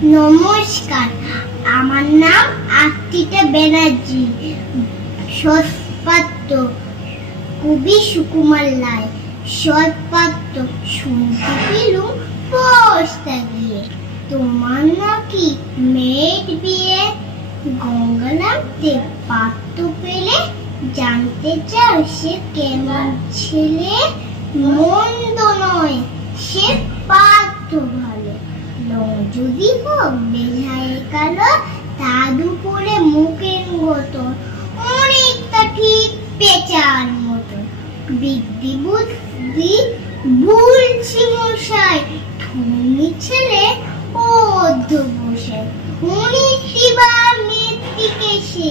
নমস্কার, আমার নাম আর্চিতা ব্যানার্জি। সৎপাত্র কবি সুকুমার রায়। সৎপাত্র শুনতে পেলুম পোস্তা গিয়ে, তোমার নাকি মেয়ের বিয়ে। গঙ্গা নামতে পাত্র পেলে জানতে চাও সে কেমন ছেলে। মন্দ নয় সে পাত্র ভালো, যদি হোক বেঝায় কালো, তার উপরে মুখের গঠন অনেকটা ঠিক পেঁচার মতো। বিদ্যি বুদ্ধি বলছি মশাই, তুমি ছেলে অধ্যবসায়। 19বার মেয়েটিকে সে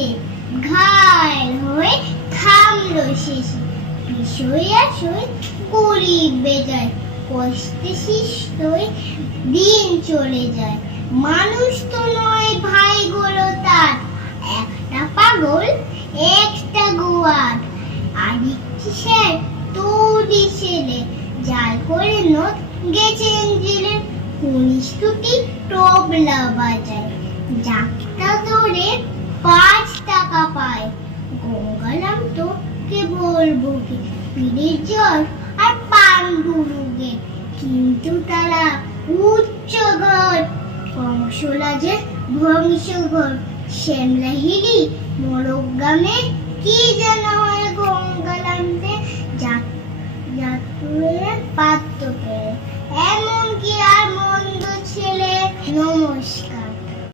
ঘায়ল হয়ে থামলো শেষে। বিষয় আসয় গরিব বেজায়, কষ্টে সৃষ্ট দিন চলে যায়। মানুষ তো নয় ভাই গুলো তার, একটা পাগল একটা গোয়ার। আরেকটি স্যার তৌরি ছেলে, জাল করে নোট গেছেন জেলে। কনিষ্ঠটি তবলা বাজায়, যাত্রা ধরে 5 টাকা পায়। গঙ্গারাম তো কে বলবো কি, পীরের জ্বর আর পাণ্ডুরোগে। কিন্তু তারা উচ্চ ঘর, কংসরাজে বংশঘর। শ্যামলাহিরি মোরগ গ্রামে কি যেন হয় গঙ্গারামতে, পাত্র পেয়ে